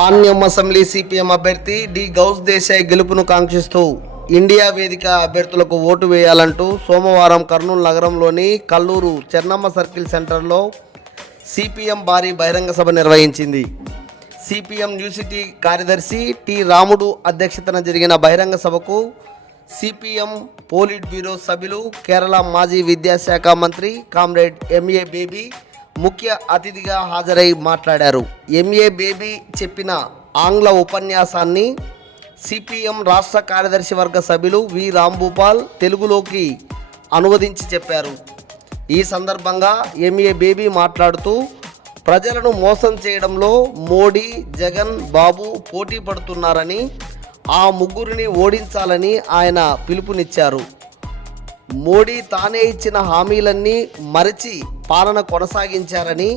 Panyam assembly CPM అభ్యర్థి D Ghouse Desai గెలుపును కాంక్షిస్తూ India వేదిక అభ్యర్థులకు ఓటు వేయాలంటూ సోమవారం కర్నూలు నగరంలోని కల్లూరు చెన్నమ్మ సర్కిల్ సెంటర్లో సిపిఎం భారీ బహిరంగ సభ నిర్వహించింది. సిపిఎం న్యూసిటీ కార్యదర్శి టి రాముడు అధ్యక్షతన జరిగిన బహిరంగ సభకు సిపిఎం పోలిట్ బ్యూరో సభ్యులు, కేరళ మాజీ విద్యాశాఖ మంత్రి కామ్రేడ్ ఎంఏ బేబీ ముఖ్య అతిథిగా హాజరై మాట్లాడారు. ఎంఏ బేబీ చెప్పిన ఆంగ్ల ఉపన్యాసాన్ని సిపిఎం రాష్ట్ర కార్యదర్శి వర్గ సభ్యులు వి రాంభూపాల్ తెలుగులోకి అనువదించి చెప్పారు. ఈ సందర్భంగా ఎంఏ బేబీ మాట్లాడుతూ ప్రజలను మోసం చేయడంలో మోడీ, జగన్, బాబు పోటీ పడుతున్నారని, ఆ ముగ్గురిని ఓడించాలని ఆయన పిలుపునిచ్చారు. మోడీ తానే ఇచ్చిన హామీలన్నీ మరచి పాలన కొనసాగించారని,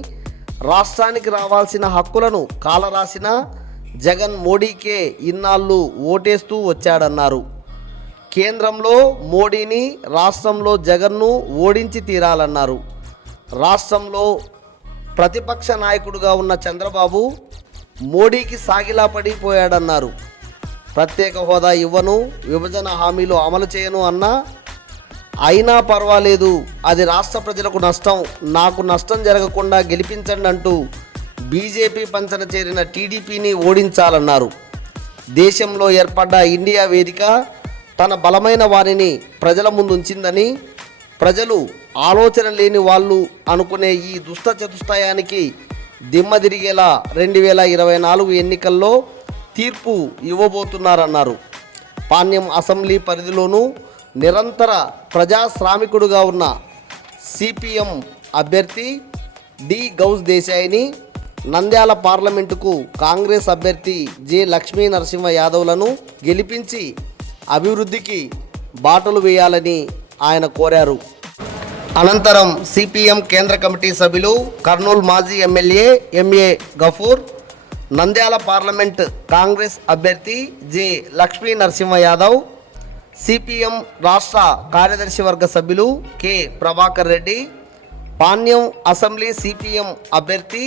రాష్ట్రానికి రావాల్సిన హక్కులను కాలరాసిన జగన్ మోడీకే ఇన్నాళ్ళు ఓటేస్తూ వచ్చాడన్నారు. కేంద్రంలో మోడీని, రాష్ట్రంలో జగన్ను ఓడించి తీరాలన్నారు. రాష్ట్రంలో ప్రతిపక్ష నాయకుడిగా ఉన్న చంద్రబాబు మోడీకి సాగిలా పడిపోయాడన్నారు. ప్రత్యేక హోదా ఇవ్వను, విభజన హామీలు అమలు చేయను అన్నా అయినా పర్వాలేదు, అది రాష్ట్ర ప్రజలకు నష్టం, నాకు నష్టం జరగకుండా గెలిపించండి అంటూ బీజేపీ పంచన చేరిన టీడీపీని ఓడించాలన్నారు. దేశంలో ఏర్పడ్డ ఇండియా వేదిక తన బలమైన వారిని ప్రజల ముందుంచిందని, ప్రజలు ఆలోచన లేని వాళ్ళు అనుకునే ఈ దుష్ట చతుష్టయానికి దిమ్మ తిరిగేలా 2024 ఎన్నికల్లో తీర్పు ఇవ్వబోతున్నారన్నారు. పాణ్యం అసెంబ్లీ పరిధిలోనూ నిరంతర ప్రజాశ్రామికుడుగా ఉన్న సిపిఎం అభ్యర్థి డి గౌస్ దేశాయ్ని నంద్యాల పార్లమెంటుకు కాంగ్రెస్ అభ్యర్థి జె లక్ష్మీ నరసింహ యాదవ్లను గెలిపించి అభివృద్ధికి బాటలు వేయాలని ఆయన కోరారు. అనంతరం సిపిఎం కేంద్ర కమిటీ సభ్యులు, కర్నూలు మాజీ MLA MA Gafoor, Nandyal parliament Congress అభ్యర్థి జె లక్ష్మీ నరసింహ యాదవ్, సిపిఎం రాష్ట్ర కార్యదర్శి వర్గ సభ్యులు K Prabhakar Reddy, Panyam assembly CPM అభ్యర్థి,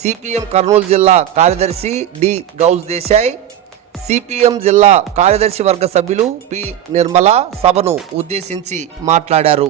సిపిఎం కర్నూలు జిల్లా కార్యదర్శి డి గౌస్ దేశాయ్, సిపిఎం జిల్లా కార్యదర్శి వర్గ సభ్యులు పి నిర్మల సభను ఉద్దేశించి మాట్లాడారు.